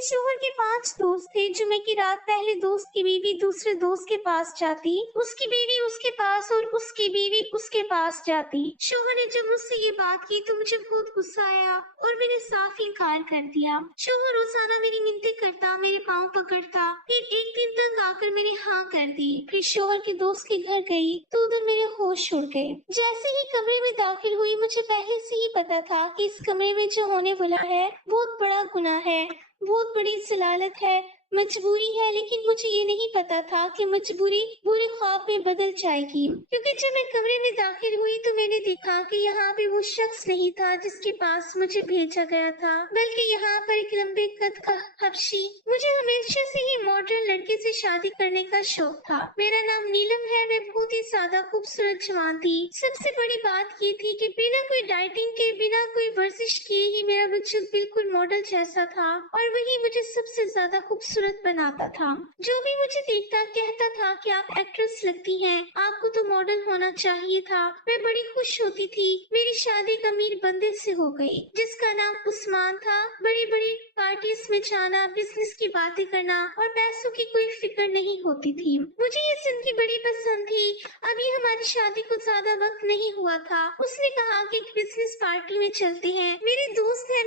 मेरे शोहर के 5 दोस्त थे। जुमे की रात पहले दोस्त की बीवी दूसरे दोस्त के पास जाती, उसकी बीवी उसके पास और उसकी बीवी उसके पास जाती। शोहर ने जब मुझसे ये बात की तो मुझे बहुत गुस्सा आया और मैंने साफ इनकार कर दिया। शोहर रोजाना मेरी मिन्नतें करता, मेरे पाँव पकड़ता, फिर एक दिन तक आकर मैंने हाँ कर दी। फिर शोहर के दोस्त के घर गई तो उधर मेरे होश उड़ गए। जैसे ही कमरे में दाखिल हुई, मुझे पहले से ही पता था कि इस कमरे में जो होने वाला है बहुत बड़ा गुनाह है, बहुत बड़ी जलालत है, मजबूरी है। लेकिन मुझे ये नहीं पता था कि मजबूरी बुरे ख्वाब में बदल जाएगी। क्योंकि जब मैं कमरे में दाखिल हुई तो मैंने देखा कि यहाँ पे वो शख्स नहीं था जिसके पास मुझे भेजा गया था, बल्कि यहाँ पर एक लंबे कद का हबशी। मुझे हमेशा से ही मॉडर्न लड़के से शादी करने का शौक था। मेरा नाम नीलम है। मैं बहुत ही ज्यादा खूबसूरत जवान थी। सबसे बड़ी बात ये थी कि बिना कोई डाइटिंग के, बिना कोई वर्जिश किए ही मेरा वजूद बिल्कुल मॉडल जैसा था और वही मुझे सबसे ज्यादा खूबसूरत बनाता था। जो भी मुझे देखता कहता था कि आप एक्ट्रेस लगती हैं, आपको तो मॉडल होना चाहिए था। मैं बड़ी खुश होती थी। मेरी शादी एक अमीर बंदे से हो गई जिसका नाम उस्मान था। बड़ी बड़ी पार्टीज में जाना, बिजनेस की बातें करना और पैसों की कोई फिक्र नहीं होती थी। मुझे ये जिंदगी बड़ी पसंद थी। अभी हमारी शादी को ज्यादा वक्त नहीं हुआ था। उसने कहा कि एक बिजनेस पार्टी में चलते हैं, मेरे दोस्त है,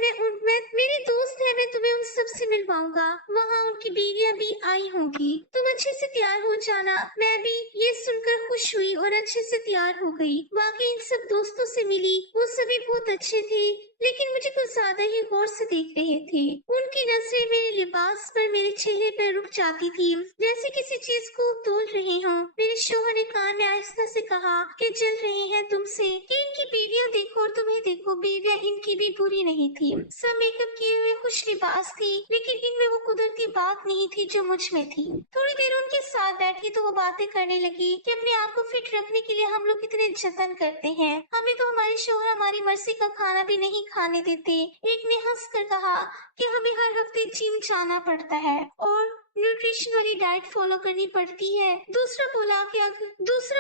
मैं तुम्हें उन सबसे मिलवाऊंगा। वहाँ उनकी बीवियां भी आई होंगी, तुम अच्छे से तैयार हो जाना। मैं भी ये सुनकर खुश हुई और अच्छे से तैयार हो गई। वाकई इन सब दोस्तों से मिली, वो सभी बहुत अच्छे थे, लेकिन मुझे कुछ ज्यादा ही गौर से देख रहे थे। उनकी नजरें मेरे लिबास पर, मेरे चेहरे पर रुक जाती थी, जैसे किसी चीज को तोल रहे हों। मेरे शौहर ने कान में आहिस्ता से कहा कि जल रहे हैं तुमसे कि इनकी बीवियां देखो और तुम्हें देखो। बीवियां इनकी भी बुरी नहीं थी, सब मेकअप किए हुए खुश लिबास थी, लेकिन इनमें वो कुदरती बात नहीं थी जो मुझ में थी। थोड़ी देर उनके साथ बैठी तो वो बातें करने लगी कि अपने आप को फिट रखने के लिए हम लोग कितने जतन करते हैं। हमें तो हमारे शौहर हमारी मर्जी का खाना भी नहीं खाने देते। एक ने हंस कर कहा कि हमें हर हफ्ते जिम जाना पड़ता है और न्यूट्रिशन वाली डाइट फॉलो करनी पड़ती है। दूसरा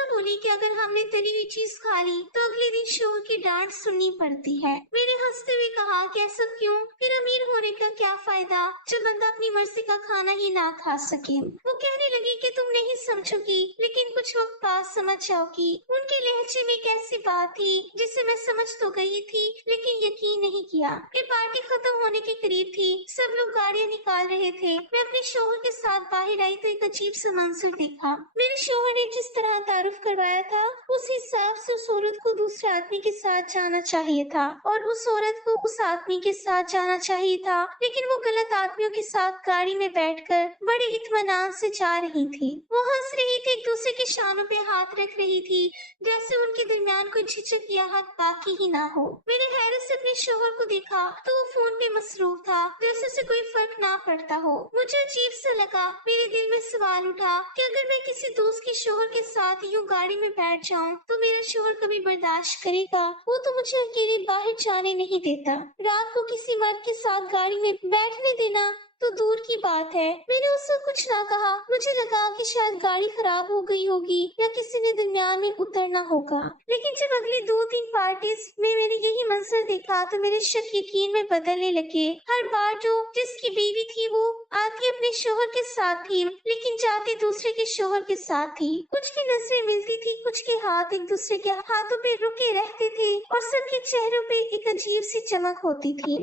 बोली कि अगर हमने तली हुई चीज खा ली तो अगले दिन शोहर की डांट सुननी पड़ती है। मैंने हंसते हुए कहा कि ऐसा क्यों? फिर अमीर होने का क्या फायदा जब बंदा अपनी मर्जी का खाना ही ना खा सके। वो कहने लगी कि तुम नहीं समझोगी, लेकिन कुछ वक्त बाद समझ जाओगी। उनके लहजे में एक ऐसी बात थी जिसे मैं समझ तो गई थी, लेकिन यकीन नहीं किया। फिर पार्टी खत्म होने के करीब थी, सब लोग गाड़ियां निकाल रहे थे। मैं अपने शौहर के साथ बाहर आई तो एक अजीब सा मंजर देखा। मेरे शौहर ने जिस तरह तारुफ करवाया था, उस हिसाब से उस औरत को दूसरे आदमी के साथ जाना चाहिए था और उस औरत को उस आदमी के साथ जाना चाहिए था, लेकिन वो गलत आदमियों के साथ गाड़ी में बैठकर बड़े इत्मीनान से जा रही थी। वो हंस रही थी, एक दूसरे के शानों पे हाथ रख रही थी, जैसे उनके दरमियान कोई झिझक या हक बाकी ही ना हो। मैंने हैरत से अपने शौहर को देखा तो वो फोन पे मसरूफ था, जैसे उसे कोई फर्क ना पड़ता हो। मुझे अजीब सा लगा। मेरे दिल में सवाल उठा कि अगर मैं किसी दोस्त के शौहर के साथ यूं गाड़ी में बैठ जाऊं तो मेरा शौहर कभी बर्दाश्त करेगा? वो तो मुझे अकेले बाहर जाने नहीं देता। रात को किसी मर्द के साथ गाड़ी में बैठने देना तो दूर की बात है। मैंने उससे कुछ ना कहा। मुझे लगा कि शायद गाड़ी खराब हो गई होगी या किसी ने दरमियान में उतरना होगा। लेकिन जब अगली 2-3 पार्टीज में मैंने यही मंजर देखा तो मेरे शक यकीन में बदलने लगे। हर बार जो जिसकी बीवी थी वो आती अपने शौहर के साथ थी, लेकिन जाती दूसरे के शौहर के साथ थी। कुछ की नजरें मिलती थी, कुछ के हाथ एक दूसरे के हाथों पे रुके रहते थे और सबके चेहरों पे एक अजीब सी चमक होती थी,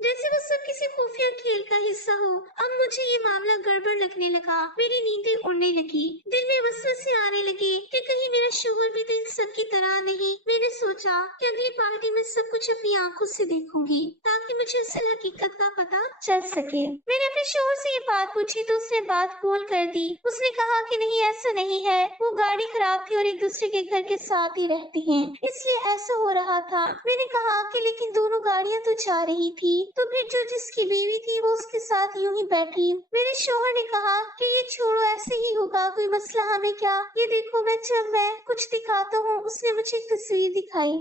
जैसे वो सब किसी खुफिया खेल का हिस्सा हो। अब मुझे ये मामला गड़बड़ लगने लगा। मेरी नींदें उड़ने लगी, दिल में वसवसे आने लगे कि कहीं मेरा शौहर भी तो इन सब की तरह नहीं। मैंने सोचा कि अगली पार्टी में सब कुछ अपनी आंखों से देखूंगी ताकि मुझे असल हकीकत का पता चल सके। मैंने अपने शौहर से ये बात पूछी तो उसने बात गोल कर दी। उसने कहा कि नहीं, ऐसा नहीं है, वो गाड़ी खराब थी और एक दूसरे के घर के साथ ही रहती हैं, इसलिए ऐसा हो रहा था। मैंने कहा कि लेकिन दोनों गाड़ियां तो जा रही थी, तो फिर जो जिसकी बीवी थी वो उसके साथ यूं ही बैठी। मेरे शौहर ने कहा कि ये छोड़ो, ऐसे ही होगा, कोई मसला हमें क्या। ये देखो, मैं कुछ दिखाता हूँ। उसने मुझे एक तस्वीर दिखाई।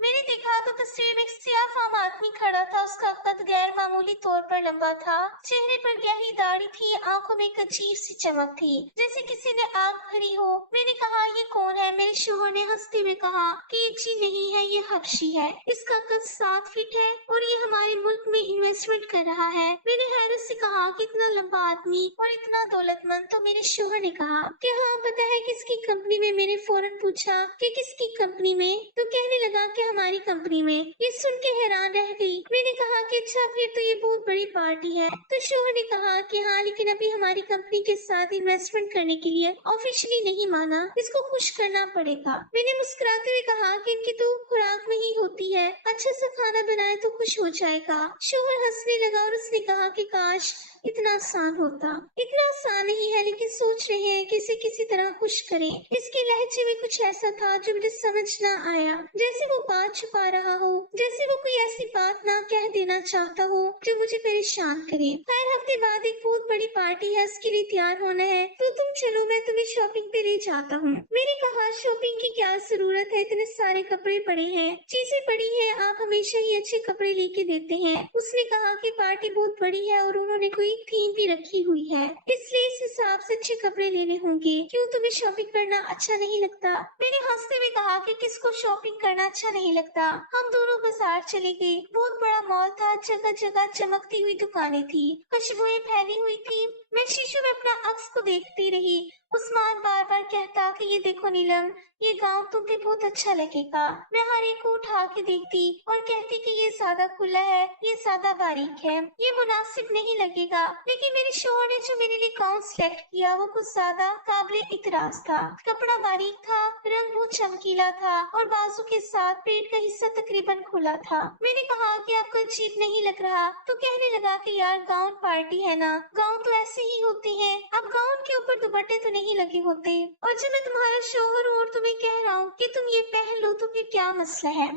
मैंने देखा तो तस्वीर में एक सियाह-फाम आदमी खड़ा था। उसका कद गैर मामूली तौर पर लंबा था, चेहरे पर गहरी दाढ़ी थी, आंखों में एक अजीब सी चमक थी, जैसे किसी ने आग भरी हो। मैंने कहा, ये कौन है? मेरे शोहर ने हंसते हुए कहा कि जी नहीं है, ये हबशी है। इसका कद 7 फीट है और ये हमारे मुल्क में इन्वेस्टमेंट कर रहा है। मैंने हैरत से कहा कि इतना लंबा आदमी और इतना दौलतमंद। तो मेरे शोहर ने कहा कि हाँ, पता है किसकी कंपनी में? मैंने फौरन पूछा कि किसकी कंपनी में? तो कहने लगा कि हमारी कंपनी में। ये सुन के हैरान रह गई। मैंने कहा कि अच्छा, फिर तो ये बहुत बड़ी पार्टी है। तो शोहर ने कहा कि हाँ, लेकिन अभी हमारी कंपनी के साथ इन्वेस्टमेंट करने के लिए ऑफिशियली नहीं माना, इसको खुश करना पड़ेगा। मैंने मुस्कुराते हुए कहा कि इनकी तो खुराक में ही होती है, अच्छा सा खाना बनाए तो खुश हो जाएगा। शोहर हंसने लगा और उसने कहा कि काश इतना आसान होता। इतना आसान नहीं है, लेकिन सोच रहे हैं कि इसे किसी तरह खुश करें। इसके लहजे में कुछ ऐसा था जो मुझे समझ ना आया, जैसे वो बात छुपा रहा हो, जैसे वो कोई ऐसी बात ना कह देना चाहता हो जो मुझे परेशान करे। खैर, हफ्ते बाद एक बहुत बड़ी पार्टी है, उसके लिए तैयार होना है, तो तुम चलो, मैं तुम्हें शॉपिंग पे ले जाता हूँ। मैंने कहा, शॉपिंग की क्या जरूरत है? इतने सारे कपड़े पड़े हैं, चीजें पड़ी हैं, आप हमेशा ही अच्छे कपड़े लेके देते हैं। उसने कहा कि पार्टी बहुत बड़ी है और उन्होंने कोई थीम भी रखी हुई है, इसलिए इस हिसाब से अच्छे कपड़े लेने होंगे। क्यों, तुम्हें शॉपिंग करना अच्छा नहीं लगता? मैंने हंसते हुए कहा कि किसको शॉपिंग करना अच्छा नहीं लगता। हम दोनों बाजार चले गए। बहुत बड़ा मॉल था, जगह जगह चमकती हुई दुकानें थी, खुशबुएं फैली हुई थी। मैं शीशे में अपना अक्स को देखती रही। उस्मान बार बार कहता कि ये देखो नीलम, ये गाउन तुम पे बहुत अच्छा लगेगा। मैं हर एक को उठा के देखती और कहती कि ये ज्यादा खुला है, ये ज्यादा बारीक है, ये मुनासिब नहीं लगेगा। लेकिन मेरे शोहर ने जो मेरे लिए गाउन सिलेक्ट किया वो कुछ ज्यादा काबिले इतराज था। कपड़ा बारीक था, रंग बहुत चमकीला था और बाजू के साथ पेट का हिस्सा तकरीबन खुला था। मैंने कहा कि आपको अजीब नहीं लग रहा? तो कहने लगा कि यार, गाउन पार्टी है ना, गाउन तो ऐसे ही होती है। अब गाउन के ऊपर दुपट्टे तो नहीं लगे होते, और जब मैं तुम्हारा शोहर हूँ और तुम्हें कह रहा हूँ कि तुम ये पहन लो, तो फिर क्या मसला है?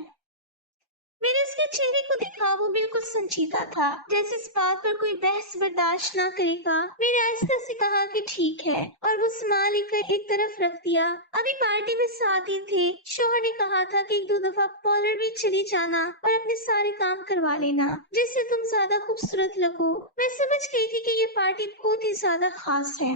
मैंने उसके चेहरे को देखा, वो बिल्कुल संजीदा था, जैसे इस बात पर कोई बहस बर्दाश्त ना करेगा। मैंने आहिस्ता से कहा कि ठीक है, और वो सामान लेकर एक तरफ रख दिया। अभी पार्टी में 7 दिन थे। शोहर ने कहा था कि 1-2 दफा पार्लर भी चली जाना और अपने सारे काम करवा लेना, जिससे तुम ज्यादा खूबसूरत लगो। मैं समझ गई थी कि ये पार्टी बहुत ही ज्यादा खास है,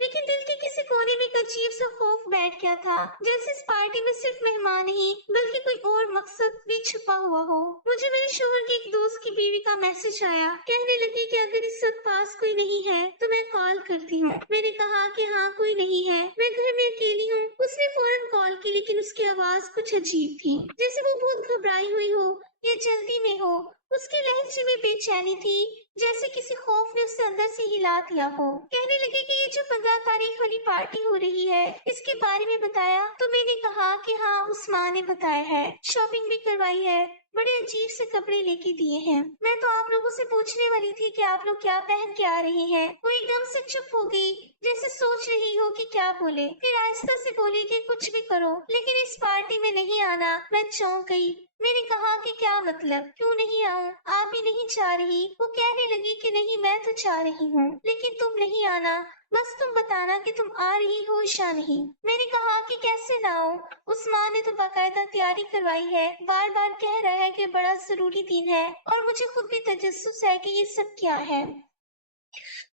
लेकिन दिल के किसी कोने में एक अजीब सा खौफ बैठ गया था, जैसे इस पार्टी में सिर्फ मेहमान नहीं बल्कि कोई और मकसद भी छुपा हुआ हो। मुझे मेरे शोहर की एक दोस्त की बीवी का मैसेज आया, कहने लगी कि अगर इस वक्त पास कोई नहीं है तो मैं कॉल करती हूँ। मैंने कहा कि हाँ, कोई नहीं है, मैं घर में अकेली हूँ। उसने फौरन कॉल की, लेकिन उसकी आवाज कुछ अजीब थी, जैसे वो बहुत घबराई हुई हो या जल्दी में हो। उसके लहजे में बेचैनी थी, जैसे किसी खौफ ने उसे अंदर से हिला दिया हो। कहने लगे कि ये जो 15 तारीख वाली पार्टी हो रही है, इसके बारे में बताया? तो मैंने कहा कि हाँ, उस्मान ने बताया है, शॉपिंग भी करवाई है, बड़े अजीब से कपड़े लेके दिए हैं। मैं तो आप लोगों से पूछने वाली थी कि आप लोग क्या पहन के आ रहे हैं। वो एकदम से चुप हो गई, जैसे सोच रही हो कि क्या बोले। फिर आहिस्ता से बोली कि कुछ भी करो, लेकिन इस पार्टी में नहीं आना। मैं चौंक गई। मैंने कहा कि क्या मतलब, क्यों नहीं आऊं? आप भी नहीं चाह रही? वो कहने लगी कि नहीं, मैं तो चाह रही हूँ, लेकिन तुम नहीं आना। बस तुम बताना कि तुम आ रही हो या नहीं। मैंने कहा कि कैसे ना आऊं, उस्मान ने तो बाकायदा तैयारी करवाई है, बार बार कह रहा है कि बड़ा जरूरी दिन है, और मुझे खुद भी तजस्सुस है कि ये सब क्या है।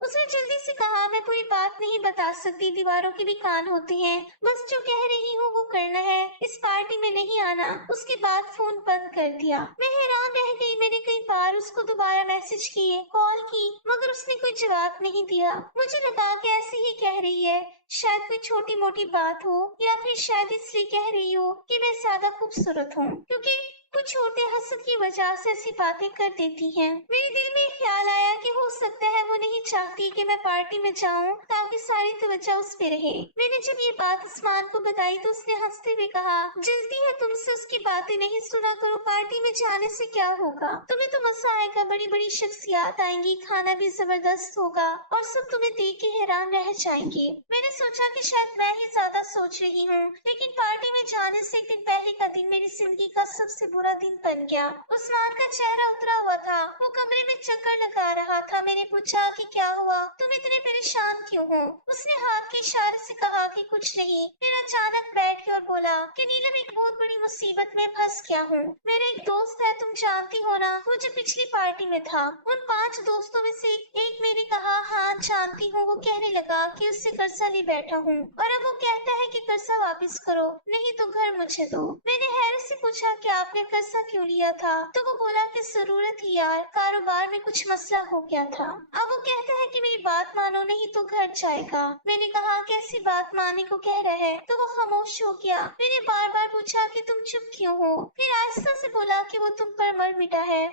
उसने जल्दी से कहा, मैं पूरी बात नहीं बता सकती, दीवारों के भी कान होते हैं, बस जो कह रही हूँ वो करना है, इस पार्टी में नहीं आना। उसके बाद फोन बंद कर दिया। मैं हैरान रह गई। मैंने कई बार उसको दोबारा मैसेज किए, कॉल की, मगर उसने कोई जवाब नहीं दिया। मुझे लगा कि ऐसे ही कह रही है, शायद कोई छोटी मोटी बात हो, या फिर शायद इसलिए कह रही हो कि मैं ज्यादा खूबसूरत हूँ, क्योंकि कुछ औरतें हसद की वजह से ऐसी बातें कर देती हैं। मेरे दिल में ख्याल आया कि हो सकता है वो नहीं चाहती कि मैं पार्टी में जाऊं, ताकि सारी तवज्जो उस पे रहे। मैंने जब ये बात उस्मान को बताई तो उसने हंसते हुए कहा, जल्दी है तुमसे, उसकी बातें नहीं सुना करो, पार्टी में जाने से क्या होगा, तुम्हें तो मजा आएगा, बड़ी बड़ी शख्सियात आएंगी, खाना भी जबरदस्त होगा और सब तुम्हें देख के हैरान रह जाएंगे। मैंने सोचा कि शायद मैं ही ज्यादा सोच रही हूँ, लेकिन पार्टी में जाने से एक दिन पहले का दिन मेरी जिंदगी का सबसे बुरा दिन बन गया। उस्मान का चेहरा उतरा हुआ था, वो कमरे में चक्कर चक्कर लगा रहा था। मैंने पूछा कि क्या हुआ, तुम इतने परेशान क्यों हो? उसने हाथ के इशारे से कहा कि कुछ नहीं। फिर अचानक बैठ के और बोला कि नीलम, एक बहुत बड़ी मुसीबत में फंस गया हूँ। मेरा एक दोस्त है, तुम जानती हो ना, वो जो पिछली पार्टी में था। उन 5 दोस्तों में से एक मेरी कहा हाँ जानती हूँ। वो कहने लगा कि उससे कर्जा ले बैठा हूँ और अब वो कहता है कि कर्जा वापस करो, नहीं तो घर मुझे दो। मैंने हैरत से पूछा कि आपने कर्जा क्यों लिया था? तो वो बोला कि जरूरत थी यार, कारोबार में कुछ मसला हो गया था। अब वो कहता है कि मेरी बात मानो, नहीं तो घर जाएगा। मैंने कहा कैसी बात मानने को कह रहे हैं? तो वो खामोश हो गया। मैंने बार बार पूछा कि तुम चुप क्यों हो? फिर आहिस्ता से बोला कि वो तुम पर मर मिटा है।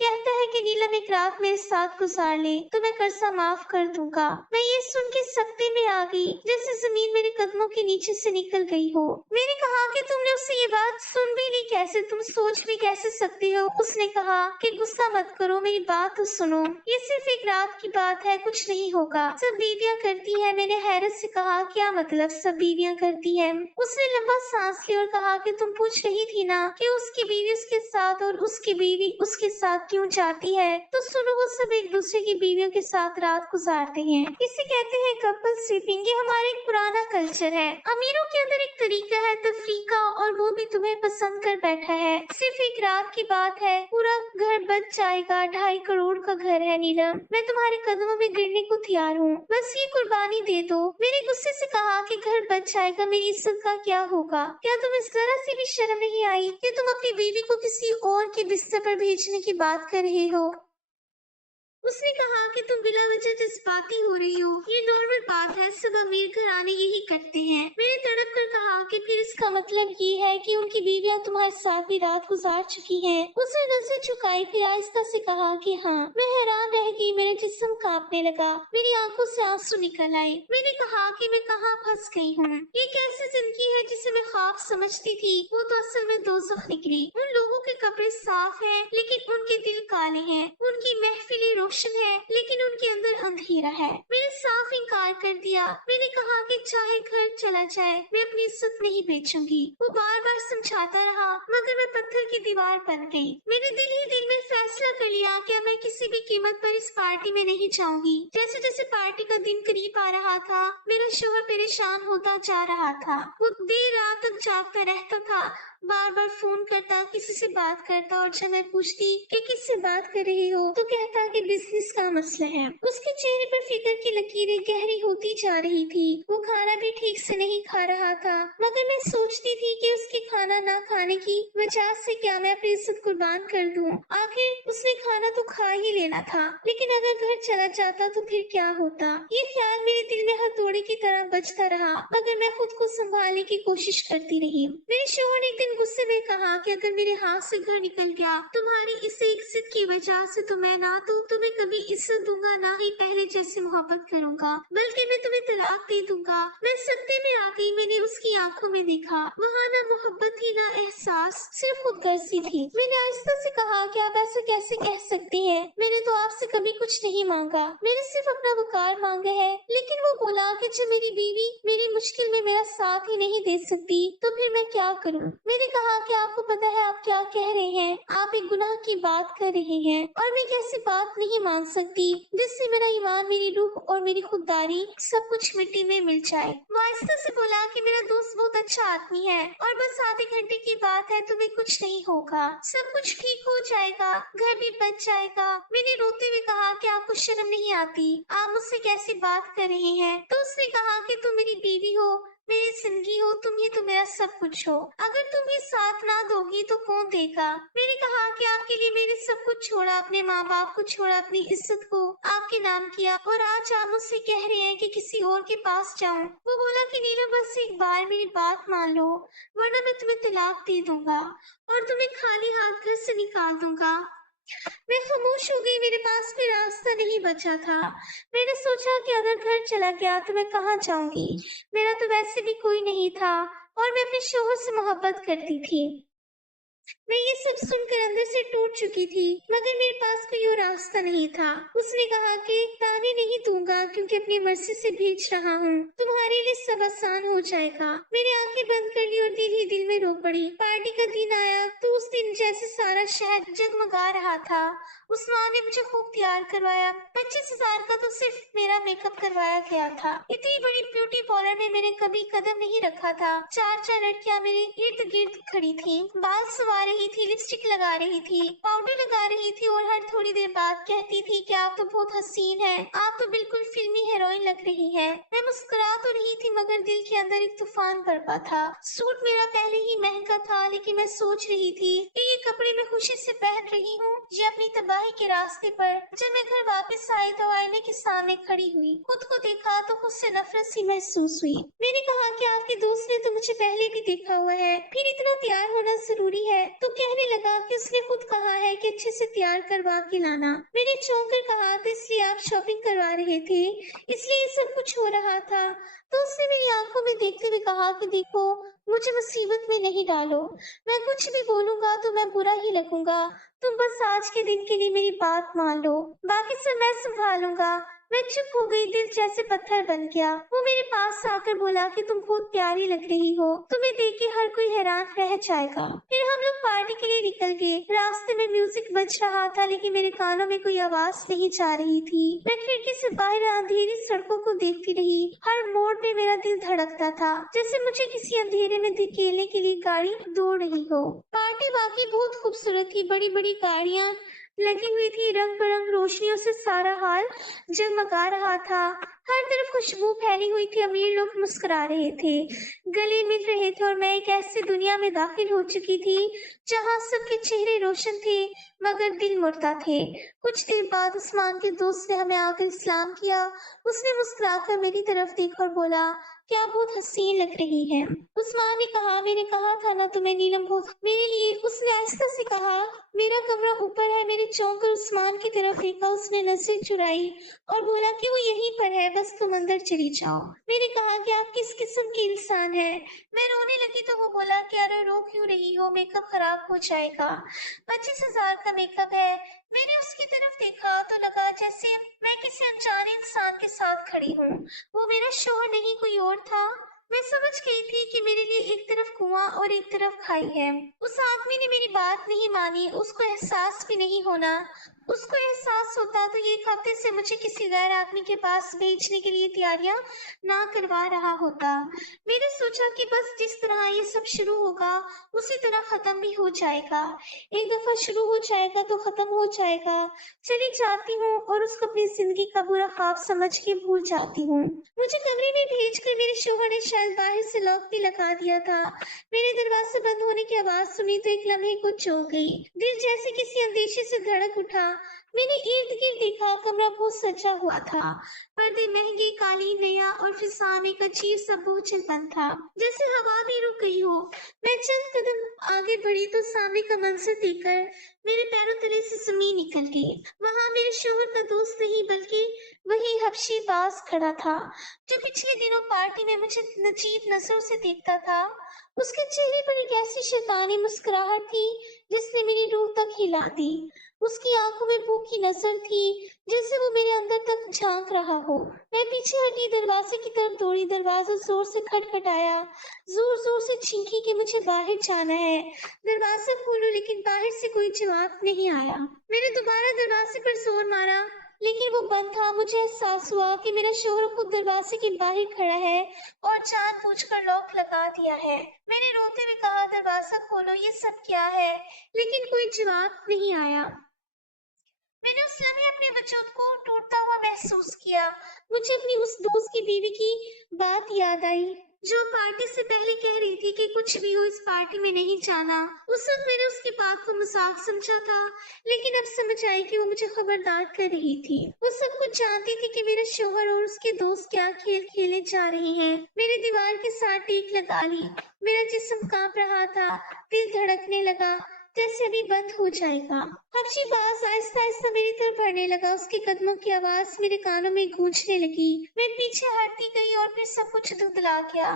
कहता है कि नीलम एक रात मेरे साथ गुजार ले तो मैं कर्जा माफ कर दूंगा। मैं ये सुन के सकते में आ गई, जैसे जमीन मेरे कदमों के नीचे से निकल गई हो। मैंने कहा कि तुमने उससे ये बात सुन भी नहीं, कैसे तुम सोच भी कैसे सकती हो? उसने कहा कि गुस्सा मत करो, मेरी बात तो सुनो, ये सिर्फ एक रात की बात है, कुछ नहीं होगा। सब बीवियां करती है। मैंने हैरत से कहा क्या मतलब सब बीवियां करती है? उसने लंबा सांस लिया और कहा कि तुम पूछ रही थी ना कि उसकी बीवी उसके साथ और उसकी बीवी उसके साथ क्यों जाती है, तो सुनो, वो सब एक दूसरे की बीवियों के साथ रात गुजारते हैं। इसे कहते हैं कपल स्लीपिंग। ये हमारा एक पुराना कल्चर है। अमीरों के अंदर एक तरीका है तफरीह का, और वो भी तुम्हें पसंद कर बैठा है। सिर्फ एक रात की बात है, पूरा घर बच जाएगा। 2.5 करोड़ का घर है नीलम, मैं तुम्हारे कदमों में गिरने को तैयार हूँ, बस ये कुर्बानी दे दो। मैंने गुस्से से कहा कि घर बच जाएगा, मेरी इज्जत का क्या होगा? क्या तुम्हें जरा सी भी शर्म नहीं आई कि तुम अपनी बीवी को किसी और के बिस्तर पर भेजने की बात कर रहे हो? उसने कहा कि तुम बिला वजह जज्बाती हो रही हो, ये नॉर्मल बात है, सब अमीर घराने यही करते हैं। मैंने तड़प कर कहा कि फिर इसका मतलब ये है कि उनकी बीवियां तुम्हारे साथ भी रात गुजार चुकी हैं। उसने नजर झुकाई, फिर आहिस्ता से कहा कि हाँ। मैं हैरान रह गई, मेरा जिस्म कांपने लगा, मेरी आंखों से आंसू निकल आए। मैंने कहा कि मैं कहाँ फंस गई हूँ? ये कैसी जिंदगी है जिसे मैं ख्वाब समझती थी, वो तो असल में दोज़ख निकली। उन लोगों के कपड़े साफ हैं लेकिन उनके दिल काले हैं, उनकी महफिलें रोशन है लेकिन उनके अंदर अंधेरा है। मैंने साफ इनकार कर दिया। मैंने कहा कि चाहे घर चला जाए, मैं अपनी इज्जत नहीं बेचूंगी। वो बार बार समझाता रहा मगर मैं पत्थर की दीवार बन गई। मैंने दिल ही दिल में फैसला कर लिया कि मैं किसी भी कीमत पर इस पार्टी में नहीं जाऊंगी। जैसे जैसे पार्टी का दिन करीब आ रहा था, मेरा शोहर परेशान होता जा रहा था। वो देर रात तक जागता रहता था, बार बार फोन करता, किसी से बात करता, और जब मैं पूछती कि किससे बात कर रहे हो तो कहता कि बिजनेस का मसला है। उसके चेहरे पर फिक्र की लकीरें गहरी होती जा रही थी। वो खाना भी ठीक से नहीं खा रहा था, मगर मैं सोचती थी कि उसके खाना ना खाने की वजह से क्या मैं अपनी इज्जत कुर्बान कर दूं? आखिर उसने खाना तो खा ही लेना था, लेकिन अगर घर चला जाता तो फिर क्या होता? ये ख्याल मेरे दिल में हथौड़े की तरह बजता रहा, मगर मैं खुद को संभालने की कोशिश करती रही। मेरे शोहर ने एक दिन गुस्से में कहा कि अगर मेरे हाथ से घर निकल गया तुम्हारी इसी इज्जत की वजह से, तो मैं ना तो तुम्हें कभी इज्जत दूंगा, ना ही पहले जैसे मोहब्बत करूंगा, बल्कि मैं तुम्हें तलाक दे दूंगा। मैं सत्ते में आ गई। मैंने उसकी आंखों में देखा, वहाँ ना मोहब्बत थी ना एहसास, सिर्फ खुदगर्जी थी। मैंने आहिस्ता से कहा कि आप ऐसे कैसे कह सकती हैं? मैंने तो आपसे कभी कुछ नहीं मांगा, मैंने सिर्फ अपना वकार मांगा है। लेकिन वो बोला कि जब मेरी बीवी मेरी मुश्किल में मेरा साथ ही नहीं दे सकती तो फिर मैं क्या करूं? मैंने कहा कि आपको पता है आप क्या कह रहे हैं? आप एक गुनाह की बात कर रहे हैं और मैं कैसी बात नहीं मान सकती जिससे मेरा ईमान, मेरी रूह और मेरी खुददारी सब कुछ मिट्टी में मिल जाए। वो आहिस्ता से बोला कि मेरा दोस्त बहुत अच्छा आदमी है और बस आधे घंटे की बात है, तुम्हें कुछ नहीं होगा, सब कुछ ठीक हो जाएगा, घर भी बच जाएगा। मैंने रोते हुए कहा कि आपको शर्म नहीं आती, आप मुझसे कैसी बात कर रहे हैं? तो उसने कहा कि तुम मेरी बीवी हो, मेरी जिंदगी हो, तुम ही तो मेरा सब कुछ हो, अगर तुम ही साथ ना दोगी तो कौन देगा? मैंने कहा कि आपके लिए मैंने सब कुछ छोड़ा, अपने माँ बाप को छोड़ा, अपनी इज्जत को आपके नाम किया, और आज आप मुझसे कह रहे हैं कि किसी और के पास जाऊं। वो बोला कि नीला बस एक बार मेरी बात मान लो, वरना मैं तुम्हें तलाक दे दूंगा और तुम्हें खाली हाथ घर से निकाल दूंगा। मैं खामोश हो गई, मेरे पास भी रास्ता नहीं बचा था। मैंने सोचा कि अगर घर चला गया तो मैं कहाँ जाऊंगी? मेरा तो वैसे भी कोई नहीं था और मैं अपने शोहर से मोहब्बत करती थी। मैं ये सब सुनकर अंदर से टूट चुकी थी, मगर मेरे पास कोई और रास्ता नहीं था। उसने कहा कि ताने नहीं दूंगा क्योंकि अपनी मर्जी से भेज रहा हूँ, तुम्हारे लिए सब आसान हो जाएगा। मैंने आंखें बंद कर ली और दिल ही दिल में रो पड़ी। पार्टी का दिन आया तो उस दिन जैसे सारा शहर जगमगा रहा था। उस्मान ने मुझे खूब तैयार करवाया। 25,000 का तो सिर्फ मेरा मेकअप करवाया गया था। इतनी बड़ी ब्यूटी पार्लर में मैंने कभी कदम नहीं रखा था। चार लड़कियां मेरे इर्द गिर्द खड़ी थी, बाल सवा रही थी, लिपस्टिक लगा रही थी, पाउडर लगा रही थी और हर थोड़ी देर बाद कहती थी कि आप तो बहुत हसीन हैं, आप तो बिल्कुल फिल्मी हीरोइन लग रही है। मैं मुस्कुरा तो रही थी मगर दिल के अंदर एक तूफान बरपा था। सूट मेरा पहले ही महंगा था, लेकिन मैं सोच रही थी कि ये कपड़े मैं खुशी से पहन रही हूँ या अपनी तबाही के रास्ते पर। जब मैं घर वापस आई तो आईने के सामने खड़ी हुई, खुद को देखा तो खुद से नफरत सी महसूस हुई। मैंने कहा कि आपके दोस्त ने तो मुझे पहले भी देखा हुआ है, फिर इतना तैयार होना जरूरी है? तो कहने लगा कि उसने खुद कहा है कि अच्छे से तैयार करवा के लाना। मैंने चौंक कर कहा तो इसलिए आप शॉपिंग करवा रहे थे, इसलिए ये सब कुछ हो रहा था? तो उसने मेरी आंखों में देखते हुए कहा कि देखो, मुझे मुसीबत में नहीं डालो, मैं कुछ भी बोलूंगा तो मैं बुरा ही लगूंगा। तुम बस आज के दिन के लिए मेरी बात मान लो, बाकी सब मैं संभालूंगा। मैं चुप हो गई, दिल जैसे पत्थर बन गया। वो मेरे पास आकर बोला कि तुम बहुत प्यारी लग रही हो, तुम्हें देख के हर कोई हैरान रह जाएगा। फिर हम लोग पार्टी के लिए निकल गए। रास्ते में म्यूजिक बज रहा था, लेकिन मेरे कानों में कोई आवाज नहीं जा रही थी। मैं खिड़की से बाहर अंधेरी सड़कों को देखती रही। हर मोड़ पे मेरा दिल धड़कता था, जैसे मुझे किसी अंधेरे में धकेलने के लिए गाड़ी दौड़ रही हो। पार्टी वाकई बहुत खूबसूरत थी। बड़ी बड़ी गाड़ियां लगी हुई थी, रंग बिरंग रोशनियों से सारा हाल जगमगा रहा था। हर तरफ खुशबू फैली हुई थी। अमीर लोग मुस्कुरा रहे थे, गले मिल रहे थे और मैं एक ऐसी दुनिया में दाखिल हो चुकी थी जहां सबके चेहरे रोशन थे मगर दिल मुर्दा थे। कुछ देर बाद उस्मान के दोस्त ने हमें आकर सलाम किया। उसने मुस्कुराकर मेरी तरफ देखा और बोला, क्या बहुत हसीन लग रही है। उस्मान ने कहा, मैंने कहा था ना तुम्हें नीलम बहुत मेरे लिए। उसने आहिस्ता से कहा, मेरा कमरा ऊपर है। मैंने चौंक कर उस्मान की तरफ देखा। उसने नजरें चुराई और बोला कि वो यहीं पर है, बस तुम अंदर चली जाओ। मैंने कहा कि आप किस किस्म की इंसान है। मैं रोने लगी तो वो बोला कि अरे रो क्यों रही हो, मेकअप खराब हो जाएगा। 25,000 का मेकअप है। मैंने उसकी तरफ देखा तो लगा जैसे मैं किसी अनजाने इंसान के साथ खड़ी हूँ। वो मेरा शौहर नहीं, कोई और था। मैं समझ गई थी कि मेरे लिए एक तरफ कुआं और एक तरफ खाई है। उस आदमी ने मेरी बात नहीं मानी। उसको एहसास भी नहीं होना। उसको एहसास होता तो ये एक हफ्ते से मुझे किसी गैर आदमी के पास भेजने के लिए तैयारियां ना करवा रहा होता। मैंने सोचा कि बस जिस तरह ये सब शुरू होगा उसी तरह खत्म भी हो जाएगा। एक दफा शुरू हो जाएगा तो खत्म हो जाएगा। चली जाती हूँ और उसको अपनी जिंदगी का बुरा ख्वाब समझ के भूल जाती हूँ। मुझे कमरे में भेजकर मेरे शौहर ने शायद बाहर से लॉक भी लगा दिया था। मैंने दरवाजा बंद होने की आवाज सुनी तो एक लम्हे को चौंक गई। दिल जैसे किसी अंदेशे से धड़क उठा। मैंने इर्द गिर्द देखा, कमरा बहुत सजा हुआ था। पर्दे महंगे, कालीन नया और फिजा में एक अजीब सा बोझलपन था, जैसे हवा भी रुक गई हो। मैं चंद कदम आगे बढ़ी तो सामने का मंजर देखकर मेरे पैरों तले से जमीन निकल गई। वहां मेरे शौहर का दोस्त नहीं बल्कि वही हबशी बाज खड़ा था, जो पिछले दिनों पार्टी में मुझे नजीब नजरों से देखता था। उसके चेहरे पर एक ऐसी शैतानी मुस्कुराहट थी जिसने मेरी रूह तक हिला दी। उसकी आंखों में भूख की नजर थी, जैसे वो मेरे अंदर तक झांक रहा हो। मैं पीछे हटी, दरवाजे की तरफ दौड़ी। दरवाजा जोर से खटखटाया, जोर जोर से चीखी कि मुझे बाहर जाना है। दरवाजा खोलो, लेकिन बाहर से कोई जवाब नहीं आया। मैंने दोबारा दरवाजे पर जोर मारा, लेकिन वो बंद था। मुझे एहसास हुआ कि मेरा शौहर खुद दरवाजे के बाहर खड़ा है और जानबूझकर लॉक लगा दिया है। मैंने रोते हुए कहा, दरवाजा खोलो, ये सब क्या है? लेकिन कोई जवाब नहीं आया। मैंने उस लम्हे अपने वजूद को टूटता हुआ महसूस किया। मुझे अपनी उस दोस्त की बीवी की बात याद आई, जो पार्टी से पहले कह रही थी कि कुछ भी हो इस पार्टी में नहीं जाना। उस वक्त मैंने उसकी बात को मजाक समझा था, लेकिन अब समझ आई कि वो मुझे खबरदार कर रही थी। वो सब कुछ जानती थी कि मेरे शौहर और उसके दोस्त क्या खेल खेले जा रहे हैं। मेरी दीवार के साथ टेक लगा ली। मेरा जिस्म कांप रहा था, दिल धड़कने लगा। जैसे अभी बंद हो जाएगा। हबशी बाज आहिस्ता आहिस्ता मेरी तरफ बढ़ने लगा। उसके कदमों की आवाज मेरे कानों में गूंजने लगी। मैं पीछे हटती गई और फिर सब कुछ धुंधला गया।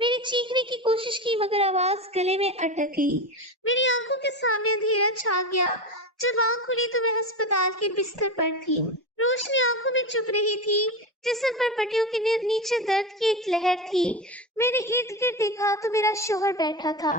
मैंने चीखने की कोशिश की मगर आवाज गले में अटक गई। मेरी आंखों के सामने अंधेरा छा गया। जब आंख खुली तो मैं अस्पताल के बिस्तर पर थी। रोशनी आंखों में चुभ रही थी। जिस्म पर पट्टियों के नीचे दर्द की एक लहर थी। मैंने इर्द गिर्द देखा तो मेरा शौहर बैठा था।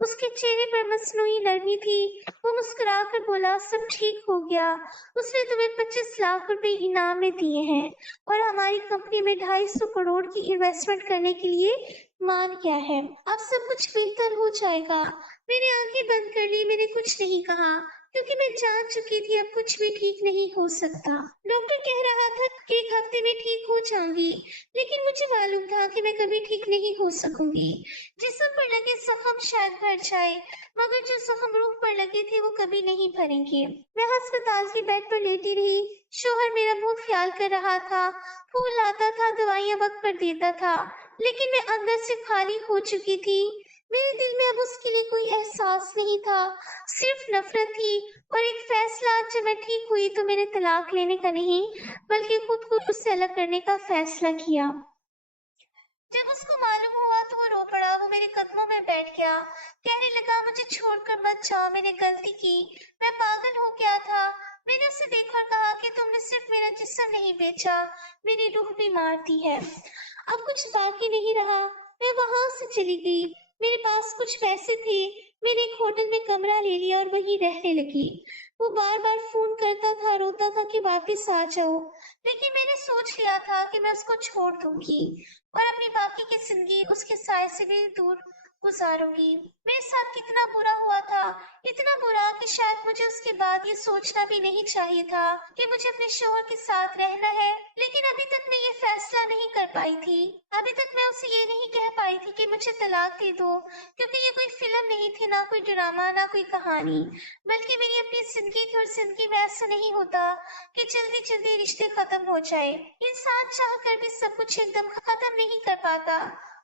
उसके चेहरे पर मसनूई नरमी थी। वो मुस्कुराकर बोला, सब ठीक हो गया। उसने तुम्हें 25 लाख रुपए इनाम में दिए हैं और हमारी कंपनी में 250 करोड़ की इन्वेस्टमेंट करने के लिए मान किया है। अब सब कुछ बेहतर हो जाएगा। मैंने आंखें बंद कर ली। मैंने कुछ नहीं कहा क्योंकि मैं जान चुकी थी अब कुछ भी ठीक नहीं हो सकता। डॉक्टर कह रहा था कि 1 हफ्ते में ठीक हो जाऊंगी, लेकिन मुझे मालूम था कि मैं कभी ठीक नहीं हो सकूंगी। जिस्म पर लगे जख्म शायद भर जाए, मगर जो जख्म रूह पर लगे थे वो कभी नहीं भरेंगे। मैं अस्पताल के बेड पर लेटी रही। शौहर मेरा बहुत ख्याल कर रहा था। फूल लाता था, दवाइयां वक्त पर देता था, लेकिन मैं अंदर से खाली हो चुकी थी। मेरे दिल में अब उसके लिए कोई एहसास नहीं था, सिर्फ नफरत थी। और एक फैसला, जब मैं ठीक हुई तो मैंने तलाक लेने का नहीं बल्कि खुद को उससे अलग करने का फैसला किया। जब उसको मालूम हुआ तो वो रो पड़ा। वो मेरे कदमों में बैठ गया, कहने लगा, मुझे छोड़कर मत जाओ, मैंने गलती की, मैं पागल हो गया था। मैंने उसे देखा और कहा कि तुमने सिर्फ मेरा जिस्म नहीं बेचा, मेरी रूह भी मार दी है। अब कुछ बाकी नहीं रहा। मैं वहां से चली गई। मेरे पास कुछ पैसे थे। मैंने एक होटल में कमरा ले लिया और वहीं रहने लगी। वो बार बार फोन करता था, रोता था कि वापस आ जाओ, लेकिन मैंने सोच लिया था कि मैं उसको छोड़ दूंगी और अपनी बाकी की जिंदगी उसके साय से भी दूर गुजारूंगी। मेरे साथ कितना बुरा हुआ था, इतना बुरा कि शायद मुझे उसके बाद ये सोचना भी नहीं चाहिए था कि मुझे अपने शौहर के साथ रहना है। लेकिन अभी तक मैं ये फैसला नहीं कर पाई थी। अभी तक मैं उसे ये नहीं कह पाई थी कि मुझे तलाक दे दो, क्योंकि ये कोई फिल्म नहीं थी, ना कोई ड्रामा, ना कोई कहानी, बल्कि मेरी अपनी जिंदगी थी। और जिंदगी में ऐसा नहीं होता कि जल्दी जल्दी रिश्ते खत्म हो जाए। इंसान चाह कर भी सब कुछ एकदम खत्म नहीं कर पाता।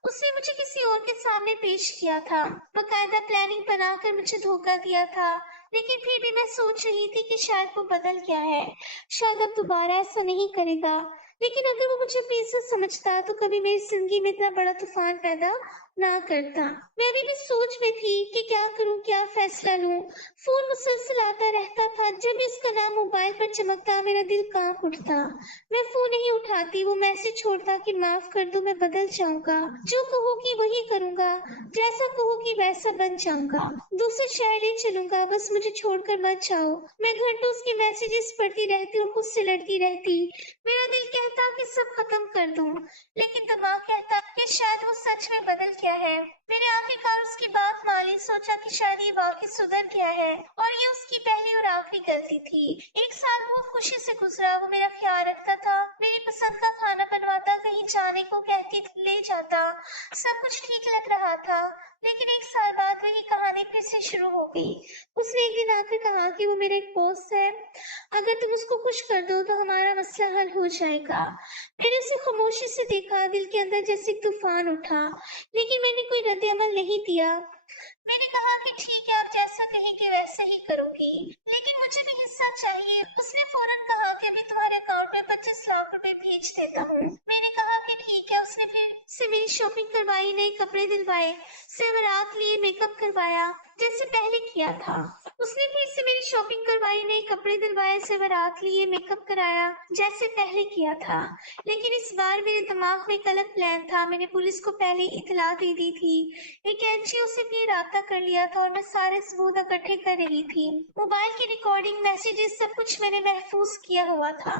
उसने मुझे किसी और के सामने पेश किया था, बकायदा प्लानिंग बनाकर मुझे धोखा दिया था। लेकिन फिर भी मैं सोच रही थी कि शायद वो बदल गया है, शायद अब दोबारा ऐसा नहीं करेगा। लेकिन अगर वो मुझे बेइज्जत समझता तो कभी मेरी जिंदगी में इतना बड़ा तूफान पैदा ना करता। मैं अभी भी सोच में थी कि क्या करूं, क्या फैसला लूं। फोन मुसलसल आता रहता था। जब भी उसका नाम मोबाइल पर चमकता मेरा दिल कांप उठता। मैं फोन नहीं उठाती। वो मैसेज छोड़ता कि माफ कर दो, मैं बदल जाऊंगा, जो कहोगी वही करूंगा, जैसा कहोगी वैसा बन जाऊंगा, दूसरे शहर ले चलूंगा, बस मुझे छोड़कर मत जाओ। मैं घंटों उसके मैसेजेस पढ़ती रहती और खुद से लड़ती रहती। मेरा दिल कहता कि सब खत्म कर दूं, लेकिन दिमाग कहता कि शायद वो सच में बदल गया है। मैंने आखिरकार उसकी बात मान ली, सोचा कि शायद ये वाकई सुधर गया है और ये उसकी पहली और आखिरी गलती थी। 1 साल बहुत खुशी से गुजरा। वो मेरा ख्याल रखता था, मेरी पसंद का खाना बनवाता, कहीं जाने को कहती ले जाता, सब कुछ ठीक लग रहा था। लेकिन 1 साल बाद वही कहानी फिर से शुरू हो गई। उसने एक दिन आकर कहा कि वो मेरा एक दोस्त है, अगर तुम उसको खुश कर दो तो हमारा मसला हल हो जाएगा। मैंने उसे खामोशी से देखा। दिल के अंदर जैसे एक तूफान उठा, लेकिन मैंने कोई रद्द अमल नहीं दिया। मैंने कहा कि ठीक है, आप जैसा कहेंगे वैसा ही करूंगी, लेकिन मुझे भी हिस्सा चाहिए। उसने फौरन कहा कि अभी तुम्हारे अकाउंट में 25 लाख रुपए भेज देता हूँ। मैंने कहा कि ठीक है। उसने फिर से मेरी शॉपिंग करवाई, नए कपड़े दिलवाए, सेवरात लिए, मेकअप करवाया जैसे पहले किया था। उसने फिर से मेरी शॉपिंग करवाई, नए कपड़े दिलवाए, सेवरात लिए, मेकअप कराया जैसे पहले किया था। लेकिन इस बार मेरे दिमाग में एक अलग प्लान था। मैंने पुलिस को पहले इतला दे दी थी। एक एनजीओ से भी राब्ता कर लिया था और मैं सारे सबूत इकट्ठे कर रही थी। मोबाइल की रिकॉर्डिंग, मैसेजेस, सब कुछ मैंने महफूज किया हुआ था।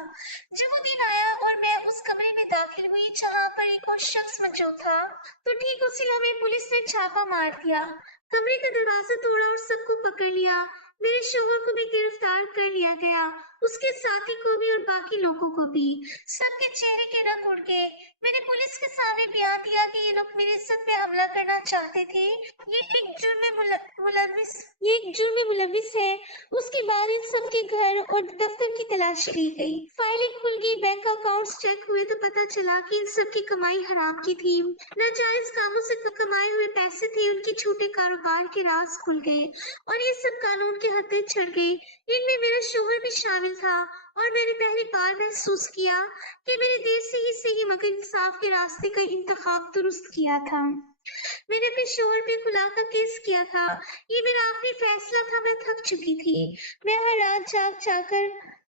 जब वो दिन आया और मैं उस कमरे में दाखिल हुई जहाँ पर एक और शख्स मौजूद था, तो ठीक उसी लम्हे पुलिस ने छापा मार दिया। कमरे का दरवाजा तोड़ा और सबको पकड़ लिया। मेरे शौहर को भी गिरफ्तार कर लिया गया, उसके साथी को भी और बाकी लोगों को भी। सबके चेहरे के रंग उड़ गए। मैंने पुलिस के सामने बयान दिया कि ये लोग मेरी इज्जत पे हमला करना चाहते थे। ये एक जुर्म में मुलविस है। उसके बाद इन सबके घर और दफ्तर की तलाशी ली गई। फाइलें खुल गई, बैंक अकाउंट्स चेक हुए तो पता चला कि इन सबकी कमाई हराम की थी। नाजायज कामों से कमाए हुए पैसे थे, उनके छोटे कारोबार के राज खुल गए और ये सब कानून के हत्थे चढ़ गए। इनमें मेरा शोहर भी शामिल था और मैंने पहली बार महसूस किया कि मैंने देर से ही सही मगर इंसाफ के रास्ते का इंतखाब दुरुस्त किया था। मैंने अपने शोहर पे खुला का केस किया था। ये मेरा आखिरी फैसला था। मैं थक चुकी थी। मैं हर रात जाग जाकर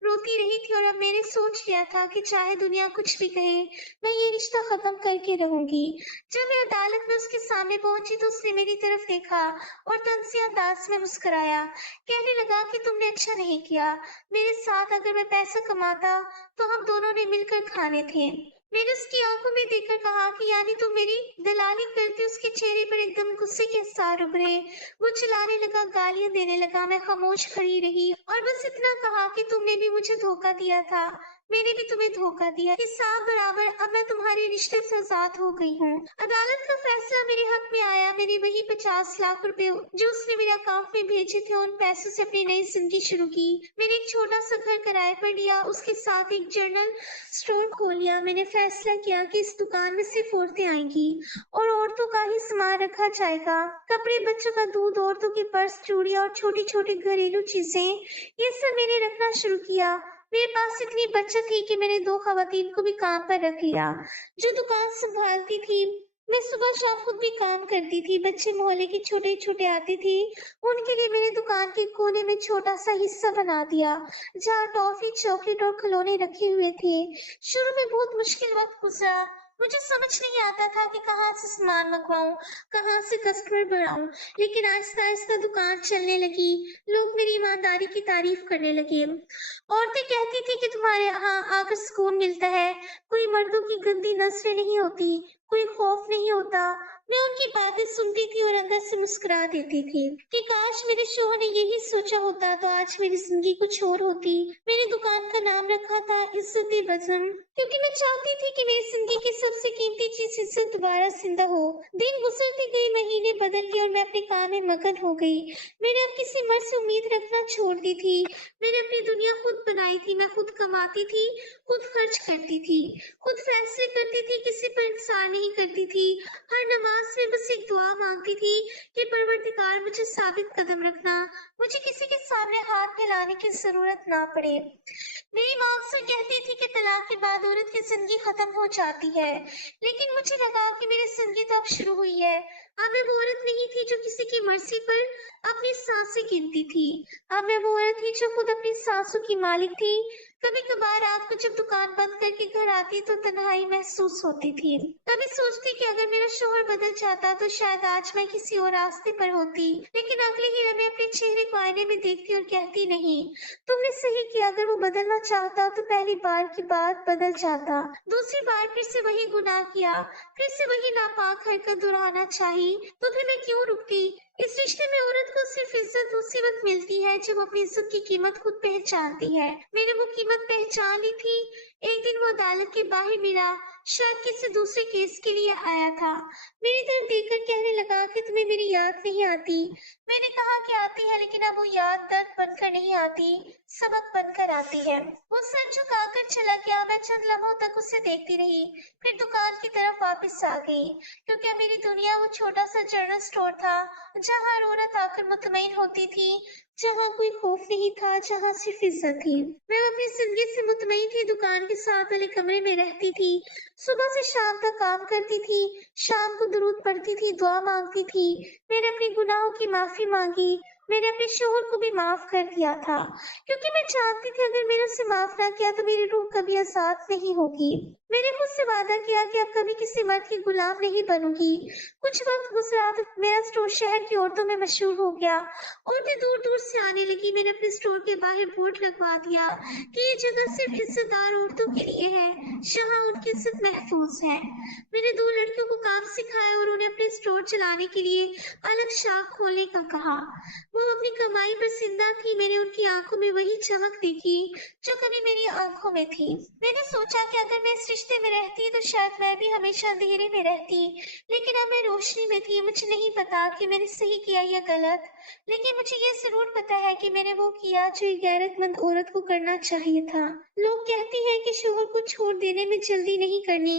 रोती रही थी और अब मैंने सोच लिया था कि चाहे दुनिया कुछ भी कहे, मैं ये रिश्ता खत्म करके रहूंगी। जब मैं अदालत में उसके सामने पहुंची तो उसने मेरी तरफ देखा और तंज़िया अंदाज में मुस्कुराया। कहने लगा कि तुमने अच्छा नहीं किया मेरे साथ। अगर मैं पैसा कमाता तो हम दोनों ने मिलकर खाने थे। मैंने उसकी आंखों में देखकर कहा कि यानी तुम मेरी दलाली करते। उसके चेहरे पर एकदम गुस्से के आसार उभरे। वो चिल्लाने लगा, गालियां देने लगा। मैं खामोश खड़ी रही और बस इतना कहा कि तुमने भी मुझे धोखा दिया था, मैंने भी तुम्हें धोखा दिया। हिसाब बराबर। अब मैं तुम्हारे रिश्ते से आजाद हो गई हूँ। अदालत का फैसला मेरे हक में आया। मेरे वही 50 लाख रुपए जो उसने मेरे अकाउंट में भेजे थे, उन पैसों से अपनी नई जिंदगी शुरू की। मैंने एक छोटा सा घर किराए पर लिया, उसके साथ एक जनरल स्टोर खोल लिया। मैंने फैसला किया कि इस दुकान में सिर्फ औरतें आएंगी और औरतों का ही सामान रखा जाएगा। कपड़े, बच्चों का दूध, औरतों के पर्स, चूड़ियां और छोटी छोटी घरेलू चीजें, ये सब मैंने रखना शुरू किया। मेरे पास इतनी बचत थी कि मैंने 2 खवातीन को भी काम पर रख लिया जो दुकान संभालती थी। मैं सुबह शाम खुद भी काम करती थी। बच्चे मोहल्ले के छोटे छोटे आते थे, उनके लिए मैंने दुकान के कोने में छोटा सा हिस्सा बना दिया जहाँ टॉफी, चॉकलेट और खिलौने रखे हुए थे। शुरू में बहुत मुश्किल वक्त गुजरा। मुझे समझ नहीं आता था कि कहाँ से सामान मंगवाऊं, कहाँ से कस्टमर बढ़ाऊं, लेकिन आहिस्ता आहिस्ता दुकान चलने लगी। लोग मेरी ईमानदारी की तारीफ करने लगे। औरतें कहती थी कि तुम्हारे यहाँ आकर सुकून मिलता है, कोई मर्दों की गंदी नजरें नहीं होती, कोई खौफ नहीं होता। मैं उनकी बातें सुनती थी और अंदर से मुस्कुरा देती थी कि काश मेरे शोहर ने यही सोचा होता तो आज मेरी जिंदगी कुछ और होती। मेरी दुकान का नाम रखा था इज्जत-ए-बज़म, क्योंकि मैं चाहती थी कि मेरी जिंदगी की सबसे कीमती चीज इज्जत दोबारा जिंदा हो। दिन गुजरते गए, महीने बदल गए और मैं अपने काम में मगन हो गई। मैंने अब किसी मर्द से उम्मीद रखना छोड़ दी थी। मैंने अपनी दुनिया खुद बनाई थी। मैं खुद कमाती थी, खुद खर्च करती थी, खुद फैसले करती थी, किसी पर इंतजार नहीं करती थी। हर नमाज में बस एक दुआ मांगती थी कि परवरदिगार मुझे साबित कदम रखना, मुझे किसी के सामने हाथ फैलाने की जरूरत ना पड़े। मेरी माँ अक्सर कहती थी कि तलाक के बाद औरत की जिंदगी खत्म हो जाती है, लेकिन मुझे लगा कि मेरी जिंदगी तो अब शुरू हुई है। अब मैं वो औरत नहीं थी जो किसी की मर्जी पर अपनी सांसें गिनती थी। अब मैं वो औरत थी जो खुद अपनी सांसों की मालिक थी। कभी कभार रात को जब दुकान बंद करके घर आती तो तन्हाई महसूस होती थी। कभी सोचती कि अगर मेरा शोहर बदल जाता तो शायद आज मैं किसी और रास्ते पर होती, लेकिन अगले ही लम्हे अपने चेहरे को आईने में देखती और कहती, नहीं, तुमने सही किया। अगर वो बदलना चाहता तो पहली बार की बात बदल जाता। दूसरी बार फिर से वही गुनाह किया, फिर से वही नापाक हरकत दोहराना चाही, तो फिर मैं क्यों रुकती। इस रिश्ते में औरत को सिर्फ इज्जत उसी वक्त मिलती है जब अपनी इज्जत की कीमत खुद पहचानती है। मैंने वो कीमत पहचान ली थी। एक दिन वो अदालत के बाहर मिला, शायद किसी दूसरे केस के लिए आया था। मेरी तरफ देखकर कहने लगा कि तुम्हें मेरी याद नहीं आती। मैंने कहा कि आती है, लेकिन अब वो याद दर्द बनकर नहीं आती, सबक बनकर आती है। वो सर झुकाकर चला गया। मैं चंद लम्हों तक उसे देखती रही, फिर दुकान की तरफ वापस आ गई, क्योंकि अब मेरी दुनिया वो छोटा सा जनरल स्टोर था जहाँ हर औरत आकर मुतमईन होती थी, जहाँ कोई खौफ नहीं था, जहाँ सिर्फ इज्जत थी। मैं अपनी जिंदगी से मुतमईन थी। दुकान के साथ वाले कमरे में रहती थी, सुबह से शाम तक काम करती थी, शाम को दुरूद पढ़ती थी, दुआ मांगती थी। मैंने अपने गुनाहों की माफी मांगी। मैंने अपने शोहर को भी माफ कर दिया था, क्योंकि मैं जानती थी अगर मैंने उसे माफ ना किया तो मेरी रूह कभी आजाद नहीं होगी। मैंने खुद से वादा किया कि अब कभी किसी मर्द की गुलाम नहीं बनूंगी। कुछ वक्त गुजरा तो मेरा स्टोर शहर की औरतों में मशहूर हो गया। औरतें दूर दूर से आने लगी। मैंने अपने स्टोर के बाहर बोर्ड लगवा दिया कि ये जगह सिर्फ इज्जतदार औरतों के लिए है, जहाँ उनकी इज्जत महफूज है। मैंने 2 लड़कियों को काम सिखाया और उन्हें अपने स्टोर चलाने के लिए अलग शाख खोलने का कहा। वो अपनी कमाई पर जिंदा थी। मैंने उनकी आंखों में वही चमक देखी जो कभी मेरी आंखों में थी। मैंने सोचा कि अगर मैं इस रिश्ते में रहती तो शायद मैं भी हमेशा अंधेरे में रहती, लेकिन अब मैं रोशनी में थी। मुझे नहीं पता कि मैंने सही किया या गलत, लेकिन मुझे ये जरूर पता है कि मैंने वो किया जो एक गैरतमंद औरत को करना चाहिए था। लोग कहते हैं कि शोहर को छोड़ देने में जल्दी नहीं करनी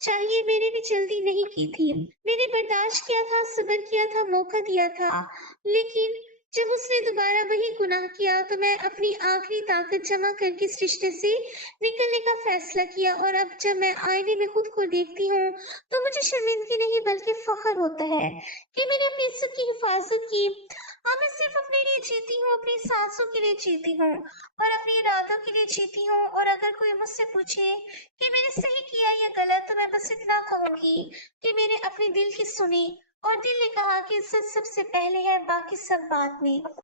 चाहिए, मैंने भी जल्दी नहीं की थी। मैंने बर्दाश्त किया था, सब्र किया था, मौका दिया था, लेकिन जब उसने दोबारा वही गुनाह किया तो मैं अपनी आखिरी ताकत जमा करके इस रिश्ते से निकलने का फैसला किया। और अब जब मैं आईने में खुद को देखती हूँ तो मुझे शर्मिंदगी नहीं बल्कि फख्र होता है कि मैंने अपनी इज्जत की हिफाजत की। अब मैं सिर्फ अपने लिए जीती हूँ, अपनी सांसों के लिए जीती हूँ और अपने इरादों के लिए जीती हूँ। और अगर कोई मुझसे पूछे कि मैंने सही किया या गलत, तो मैं बस इतना कहूंगी कि मैंने अपने दिल की सुनी और दिल ने कहा कि इज्जत सबसे पहले है, बाकी सब बाद में।